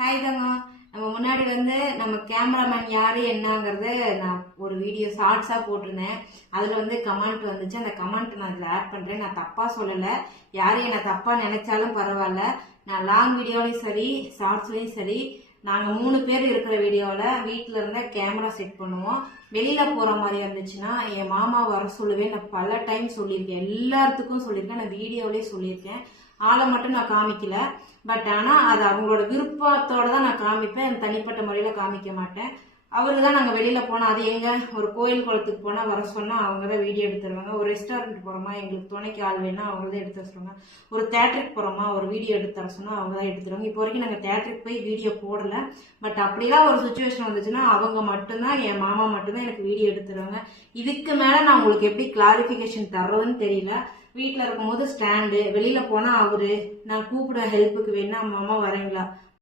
Hi தங்க. நம்ம முன்னாடி நம்ம கேமராமேன் யாரு என்னங்கறத நான் ஒரு வீடியோ ஷார்ட்ஸா போட்டிருந்தேன். அதுல கமெண்ட் வந்துச்சு. அந்த கமெண்ட் நான் இதுல ஆட் பண்றேன். நான் தப்பா சொல்லல. யாரும் என்ன தப்பா நினைச்சாலும் பரவாயில்ல. நான் லாங் வீடியோலயும் சரி ஷார்ட்ஸ்லயும் சரி நாங்க 3 பேர் இருக்கிற வீடியோல வீட்டுல இருந்த கேமரா செட் பண்ணுவோம். வெளியில போற மாதிரி இருந்துச்சுன்னா என் மாமா வர சொல்லுவேன். நான் பல டைம் சொல்லியிருக்கேன், எல்லாத்துக்கும் சொல்லியிருக்கேன், நான் வீடியோலயே சொல்லியிருக்கேன். ஆளை மட்டும் நான் காமிக்கல. பட் ஆனா அது அவங்களோட விருப்பத்தோட தான் நான் காமிப்பேன். தனிப்பட்ட முறையில காமிக்க மாட்டேன். அவரு தான் நாங்க வெளியில போனா, அது எங்க ஒரு கோயில் குளத்துக்கு போனா வர சொன்னா அவங்கதான் வீடியோ எடுத்துருவாங்க. ஒரு ரெஸ்டாரண்ட் போறோமா, எங்களுக்கு துணைக்கு ஆள் வேணா அவங்கதான் எடுத்து சொல்லுவாங்க. ஒரு தேட்டருக்கு போறோமா, ஒரு வீடியோ எடுத்து தர சொன்னா அவங்கதான் எடுத்துருவாங்க. இப்போ வரைக்கும் நாங்க தேட்டருக்கு போய் வீடியோ போடல. பட் அப்படிலாம் ஒரு சுச்சுவேஷன் வந்துச்சுன்னா அவங்க மட்டும்தான், என் மாமா மட்டும்தான் எனக்கு வீடியோ எடுத்துருவாங்க. இதுக்கு மேல நான் உங்களுக்கு எப்படி கிளாரிபிகேஷன் தர்றதுன்னு தெரியல. வீட்டுல இருக்கும்போது ஸ்டாண்டு, வெளியில போனா அவரு, நான் கூப்பிட ஹெல்ப்புக்கு வேணா மாமா வரீங்களா,